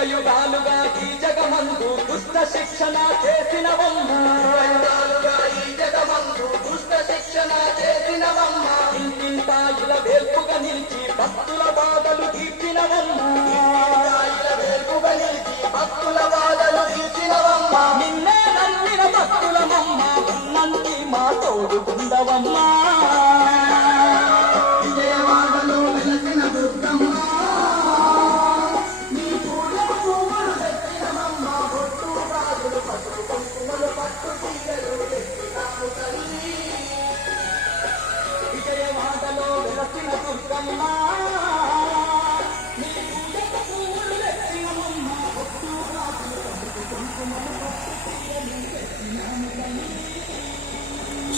యుగ యుగాలుగా ఈ జగమందు దుష్ట శిక్షణ యుగాలుగా ఈ జగమందు దుష్ట శిక్షణ చేసినవమ్మ. ఇంటింట ఇల వేల్పుగా నిలిచి భక్తుల బాధలు తీర్చినవమ్మ. వెలుగుగా నిలిచి భక్తుల బాధలు తీర్చినవమ్మ. నిన్నే నమ్మిన భక్తులమమ్మ ఉన్నంటి మా తోడుకుండవమ్మా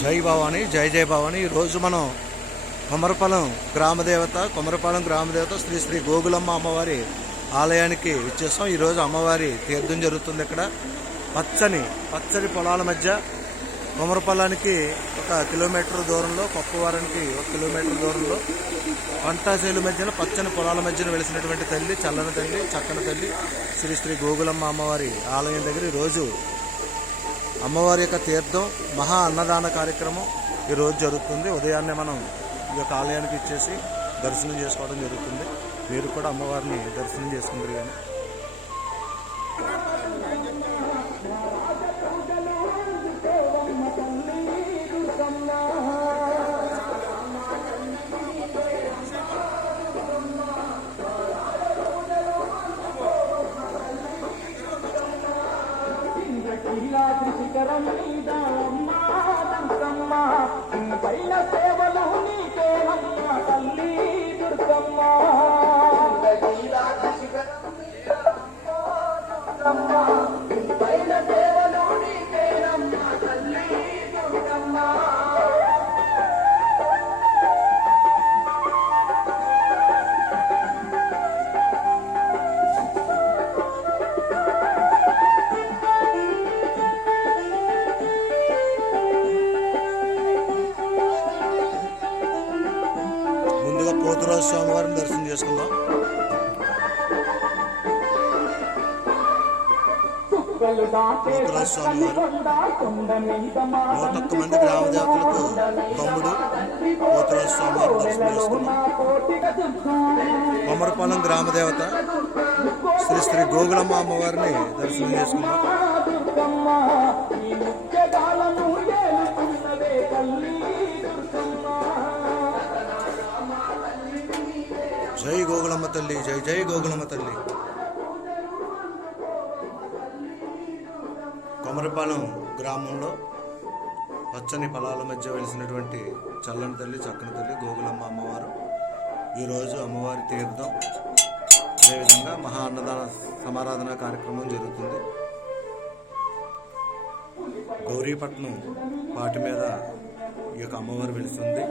జై భవాని జై జై భవాని. ఈరోజు మనం కొమరపాలెం గ్రామదేవత కొమరపాలెం గ్రామదేవత శ్రీ శ్రీ గోగులమ్మ అమ్మవారి ఆలయానికి ఇచ్చేస్తాం ఈరోజు అమ్మవారి తీర్థం జరుగుతుంది ఇక్కడ. పచ్చని పచ్చని పొలాల మధ్య కొమరపాలానికి ఒక కిలోమీటర్ దూరంలో కొప్పవారానికి ఒక కిలోమీటర్ దూరంలో పంటాశైలు మధ్యన పచ్చని పొలాల మధ్యన వెలిసినటువంటి తల్లి చల్లని తల్లి చక్కని తల్లి శ్రీ శ్రీ గోగులమ్మ అమ్మవారి ఆలయం దగ్గర ఈరోజు అమ్మవారి యొక్క తీర్థం మహా అన్నదాన కార్యక్రమం ఈరోజు జరుగుతుంది. ఉదయాన్నే మనం ఈ యొక్క ఆలయానికి ఇచ్చేసి దర్శనం చేసుకోవడం జరుగుతుంది. మీరు కూడా అమ్మవారిని దర్శనం చేసుకుంటారు కానీ. ఇంద్రకీలాద్రి మీద అమ్మా దుర్గమ్మ పైన సేవ పోతురాజు స్వామి వారు మీద మా నూట ఒక్క మంది గ్రామ దేవతలకు తమ్ముడు పోతురాజు స్వామి దర్శనం కొమరపాలెం గ్రామ దేవత శ్రీ శ్రీ గోగులమ్మ అమ్మవారిని దర్శనం చేసుకున్నాం జై గోగులమ్మ తల్లి జై జై గోగులమ్మ తల్లి. కొమరపాలెం గ్రామంలో పచ్చని పొలాల మధ్య వెలిసినటువంటి చల్లని తల్లి చక్కని తల్లి గోగులమ్మ అమ్మవారు. ఈరోజు అమ్మవారి తీర్థం. అదేవిధంగా మహా అన్నదాన సమారాధన కార్యక్రమం జరుగుతుంది. గౌరీపట్నం పాటి మీద ఈ యొక్క అమ్మవారు వెలుస్తుంది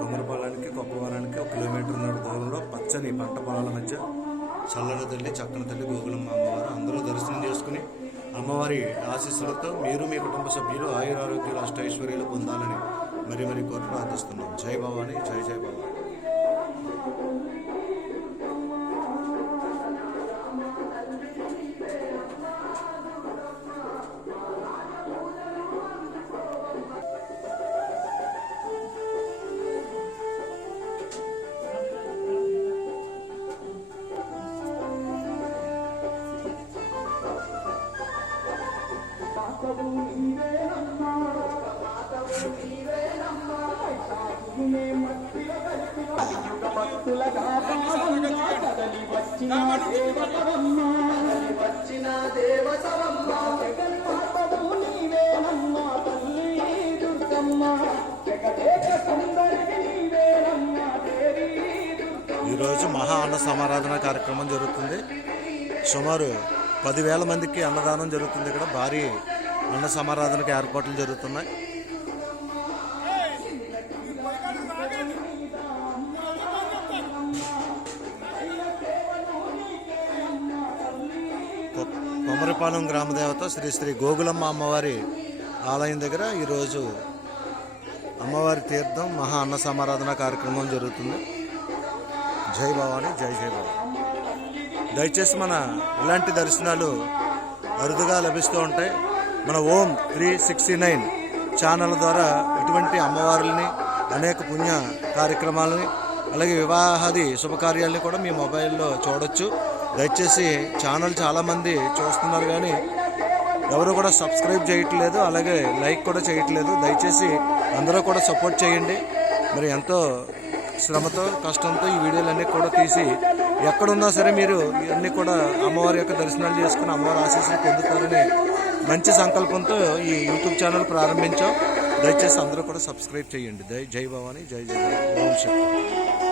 కొమరపాలానికి కొప్పవారానికి ఒక కిలోమీటర్న్నర దూరంలో పచ్చని పంట పొలాల మధ్య చల్లని తల్లి చక్కని తల్లి గోగులమ్మ అమ్మవారు అందరూ దర్శనం చేసుకుని అమ్మవారి ఆశీస్సులతో మీరు మీ కుటుంబ సభ్యులు ఆయురారోగ్యులు అష్టైశ్వర్యాలు పొందాలని మరి మరి కోరి ప్రార్థిస్తున్నాం జై భవాని జై జై భవాని. వచ్చిన జగన్మాతవు తల్లి దుర్గమ్మ జగదేక సుందరి దేవి ఈరోజు మహా అన్న సమారాధన కార్యక్రమం జరుగుతుంది. సుమారు పదివేల మందికి అన్నదానం జరుగుతుంది ఇక్కడ. భారీ అన్న సమారాధనకు ఏర్పాట్లు జరుగుతున్నాయి. కొ- కొమరిపాలెం గ్రామదేవత శ్రీ శ్రీ గోగులమ్మ అమ్మవారి ఆలయం దగ్గర ఈరోజు అమ్మవారి తీర్థం మహా అన్న సమారాధన కార్యక్రమం జరుగుతుంది. జై భవాని జై జై భవాని. దయచేసి మన ఇలాంటి దర్శనాలు అరుదుగా లభిస్తూ ఉంటాయి. మన Om three sixty nine channel ద్వారా ఇటువంటి అమ్మవారిని అనేక పుణ్య కార్యక్రమాలని అలాగే వివాహాది శుభకార్యాలని కూడా మీ మొబైల్లో చూడొచ్చు. దయచేసి ఛానల్ చాలామంది చూస్తున్నారు కానీ ఎవరు కూడా సబ్స్క్రైబ్ చేయట్లేదు అలాగే లైక్ కూడా చేయట్లేదు. దయచేసి అందరూ కూడా సపోర్ట్ చేయండి. మరి ఎంతో శ్రమతో కష్టంతో ఈ వీడియోలన్నీ కూడా తీసి ఎక్కడున్నా సరే మీరు ఇవన్నీ కూడా అమ్మవారి యొక్క దర్శనాలు చేసుకుని అమ్మవారి ఆశీస్సులు పొందుతారని మంచి సంకల్పంతో ఈ యూట్యూబ్ ఛానల్ ప్రారంభించాం. దయచేసి అందరూ కూడా సబ్స్క్రైబ్ చేయండి. జై జై భవాని జై జై భవాని. ఓం శక్తి